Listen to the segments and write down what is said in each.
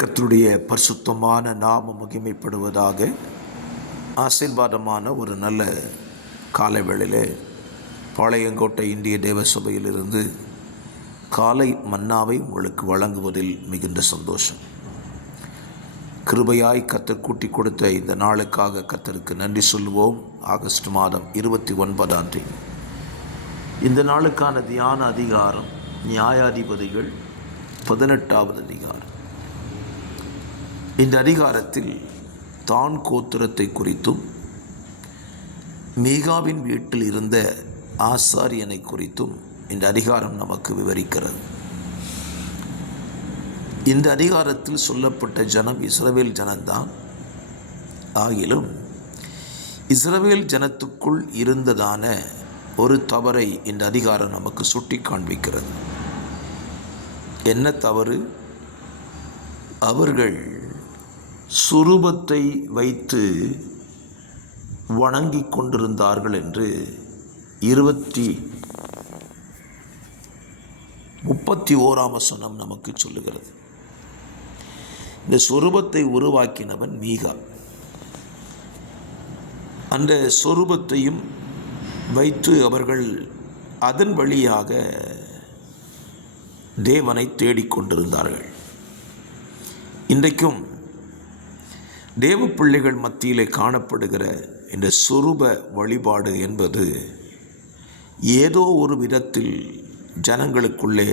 கர்த்தருடைய பரிசுத்தமான நாமம் மகிமைப்படுவதாக. ஆசீர்வாதமான ஒரு நல்ல காலை வேளையிலே பாளையங்கோட்டை இந்திய தேவ சபையிலிருந்து காலை மன்னாவை உங்களுக்கு வழங்குவதில் மிகுந்த சந்தோஷம். கிருபையாய் கர்த்தர் கூட்டி கொடுத்த இந்த நாளுக்காக கர்த்தருக்கு நன்றி சொல்லுவோம். ஆகஸ்ட் மாதம் 29ஆம் தேதி இந்த நாளுக்கான தியான அதிகாரம் நியாயாதிபதிகள் 18வது அதிகாரம். இந்த அதிகாரத்தில் தான் கோத்திரத்தை குறித்தும் மீகாவின் வீட்டில் இருந்த ஆசாரியனை குறித்தும் இந்த அதிகாரம் நமக்கு விவரிக்கிறது. இந்த அதிகாரத்தில் சொல்லப்பட்ட ஜனம் இஸ்ரவேல் ஜனம்தான். ஆகிலும் இஸ்ரவேல் ஜனத்துக்குள் இருந்ததான ஒரு தவறை இந்த அதிகாரம் நமக்கு சுட்டி காண்பிக்கிறது. என்ன தவறு? அவர்கள் சுரூபத்தை வைத்து வணங்கி கொண்டிருந்தார்கள் என்று 31ஆம் வசனம் நமக்கு சொல்லுகிறது. இந்த சொரூபத்தை உருவாக்கினவன் மீகா. அந்த சொரூபத்தையும் வைத்து அவர்கள் அதன் வழியாக தேவனை தேடிக்கொண்டிருந்தார்கள். இன்றைக்கும் தேவ பிள்ளைகள் மத்தியிலே காணப்படுகிற இந்த சொரூப வழிபாடு என்பது ஏதோ ஒரு விதத்தில் ஜனங்களுக்குள்ளே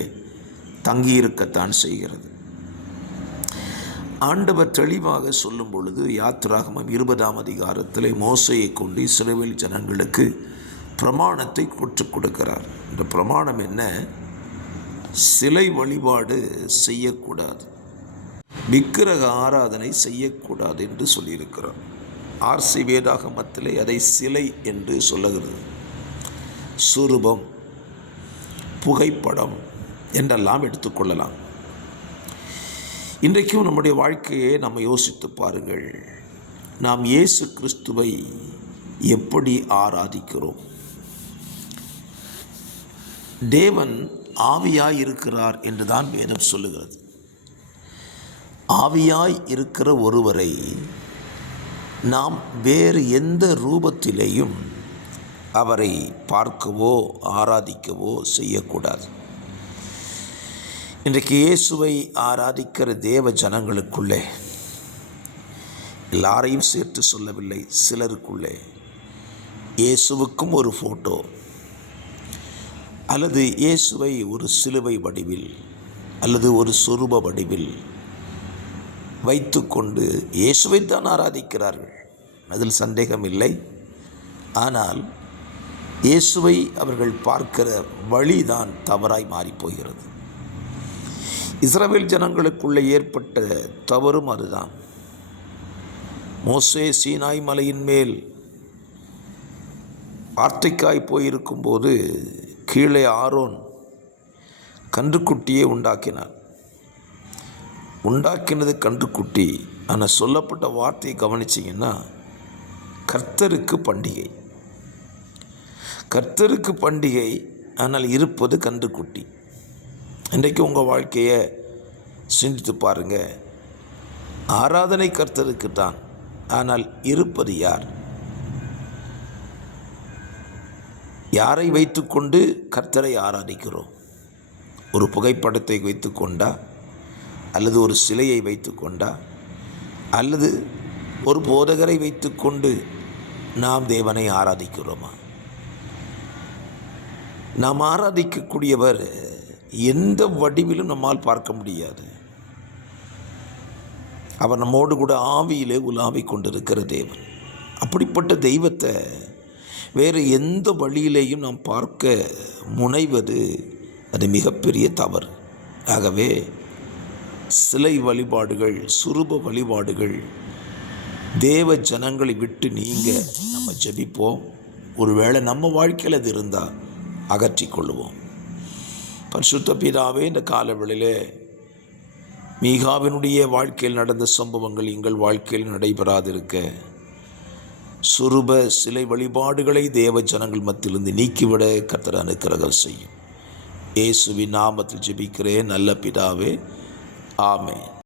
தங்கியிருக்கத்தான் செய்கிறது. ஆண்டவர் தெளிவாக சொல்லும் பொழுது யாத்திராகமம் 20ஆம் அதிகாரத்தில் மோசையை கொண்டு இஸ்ரவேல் ஜனங்களுக்கு பிரமாணத்தை கற்றுக் கொடுக்கிறார். இந்த பிரமாணம் என்ன? சிலை வழிபாடு செய்யக்கூடாது, விக்கிரக ஆராதனை செய்யக்கூடாது என்று சொல்லியிருக்கிறார். ஆர்சி வேதாகமத்திலே அதை சிலை என்று சொல்லுகிறது. சுரூபம், புகைப்படம் என்றெல்லாம் எடுத்துக்கொள்ளலாம். இன்றைக்கும் நம்முடைய வாழ்க்கையை நம்ம யோசித்து பாருங்கள். நாம் இயேசு கிறிஸ்துவை எப்படி ஆராதிக்கிறோம்? தேவன் ஆவியாய் இருக்கிறார் என்றுதான் வேதம் சொல்லுகிறது. ஆவியாய் இருக்கிற ஒருவரை நாம் வேறு எந்த ரூபத்திலேயும் அவரை பார்க்கவோ ஆராதிக்கவோ செய்யக்கூடாது. இன்றைக்கு இயேசுவை ஆராதிக்கிற தேவ ஜனங்களுக்குள்ளே, எல்லாரையும் சேர்த்து சொல்லவில்லை, சிலருக்குள்ளே இயேசுவுக்கும் ஒரு ஃபோட்டோ அல்லது இயேசுவை ஒரு சிலுவை வடிவில் அல்லது ஒரு சொரூப வடிவில் வைத்துக்கொண்டு இயேசுவைத்தான் ஆராதிக்கிறார்கள். அதில் சந்தேகம் இல்லை. ஆனால் இயேசுவை அவர்கள் பார்க்கிற வழிதான் தவறாய் மாறிப்போகிறது. இஸ்ரவேல் ஜனங்களுக்குள்ளே ஏற்பட்ட தவறும் அதுதான். மோசே சீனாய் மலையின் மேல் வார்த்தைக்காய் போயிருக்கும்போது கீழே ஆரோன் கன்றுக்குட்டியை உண்டாக்கினது கன்றுக்குட்டி. ஆனால் சொல்லப்பட்ட வார்த்தையை கவனிச்சிங்கன்னா கர்த்தருக்கு பண்டிகை. கர்த்தருக்கு பண்டிகை, ஆனால் இருப்பது கன்றுக்குட்டி. இன்றைக்கு உங்கள் வாழ்க்கையை சிந்தித்து பாருங்கள். ஆராதனை கர்த்தருக்கு தான், ஆனால் இருப்பது யார்? யாரை வைத்துக்கொண்டு கர்த்தரை ஆராதிக்கிறோம்? ஒரு புகைப்படத்தை வைத்துக்கொண்டா, அல்லது ஒரு சிலையை வைத்துக்கொண்டா, அல்லது ஒரு போதகரை வைத்துக்கொண்டு நாம் தேவனை ஆராதிக்கிறோமா? நாம் ஆராதிக்கக்கூடியவர் எந்த வடிவிலும் நம்மால் பார்க்க முடியாது. அவர் நம்மோடு கூட ஆவியிலே உலாவிக் கொண்டிருக்கிற தேவன். அப்படிப்பட்ட தெய்வத்தை வேறு எந்த வழியிலேயும் நாம் பார்க்க முனைவது அது மிகப்பெரிய தவறு. ஆகவே சிலை வழிபாடுகள், சுரூப வழிபாடுகள் தேவ ஜனங்களை விட்டு நீங்க நம்ம ஜெபிப்போம். ஒருவேளை நம்ம வாழ்க்கையில் அது இருந்தால் அகற்றிக்கொள்ளுவோம். பரிசுத்த பிதாவே, இந்த காலவெளியிலே மீகாவினுடைய வாழ்க்கையில் நடந்த சம்பவங்கள் எங்கள் வாழ்க்கையில் நடைபெறாதிருக்க சுரூப சிலை வழிபாடுகளை தேவ ஜனங்கள் மத்தியிலிருந்து நீக்கிவிட கர்த்தர் அனுக்கிரகம் செய்யும். இயேசுவின் நாமத்தில் ஜெபிக்கிறேன் நல்ல பிதாவே, ஆமென்.